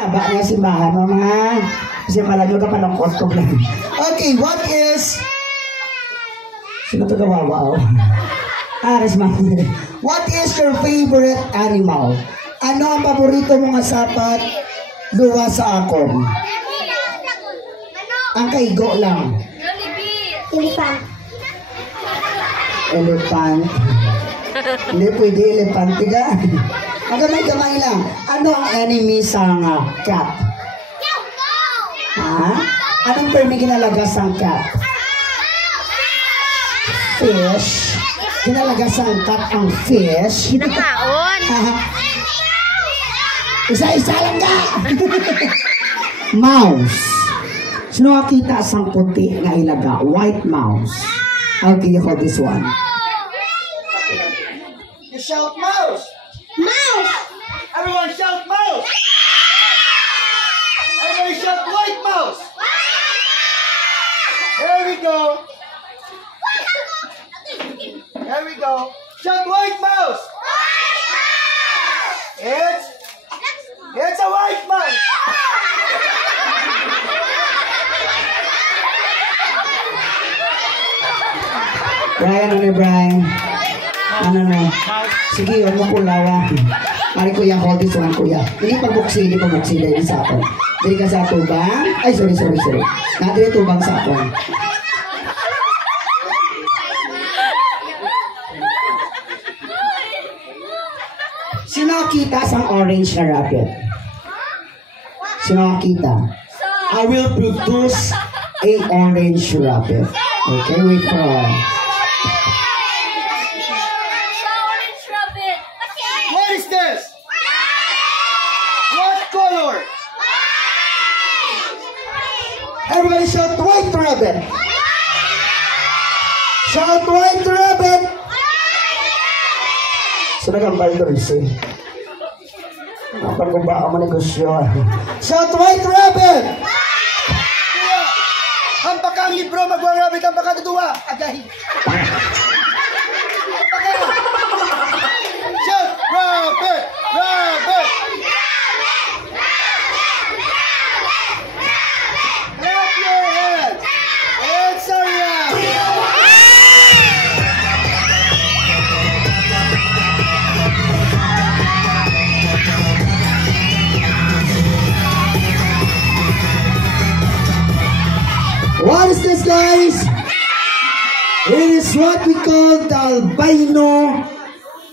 Taba na simbahan mo mga. Kasi malayo ka pa ng kostong lang. Okay, what is... Sino ito gawawa? Ares Mami. What is your favorite animal? Ano ang paborito mo nga sapat luwa sa akon? Ang kaigo lang. Elephant. Elephant. Hindi pwede elephant ka. Magamay-gamay lang. Ano ang enemy sa cat? Ha? Anong term ginalagas ang cat? Fish. Ginalagas ang cat ang fish. Ginakaon. Isa-isa lang ka. Mouse. Sino nakita sang puti na ilaga? White mouse. I'll give you for this one. You shout mouse. Mouse. Everyone shout mouse. Everybody shout white mouse. There we go. There we go. Shout white mouse. It's a white mouse. Brian, ano Brian? Ano na? Sige, huwag mo kulawa. Pari kuya, hold this one kuya. Hindi pagbuksi, dahil sa akin. Dili ka sa tubang. Ay, sorry. Nadili tubang sa akin. Sino nakita sa orange na rabbit? Sino nakita? I will produce a orange rabbit. Okay, wait for What is this? What color? Everybody shout white rabbit. Shout white rabbit. Sinagambal to rin siya. Kapag kung baka manegosyo. Shout white rabbit. Hampakang libro magwang rabbit ang pakatutuwa. Agahin. Shout rabbit. Rabbit. Clap your hands. It's a rabbit. What is this, guys? It is what we call the albino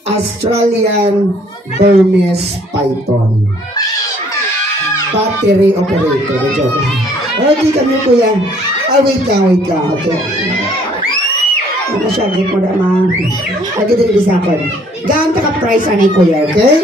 Australian Burmese python. Battery operator. Okay, kami kuya. Wait lang. Okay. Masyagit mo naman. Lagi din sa akin. Gaan ka price anay kuya, okay?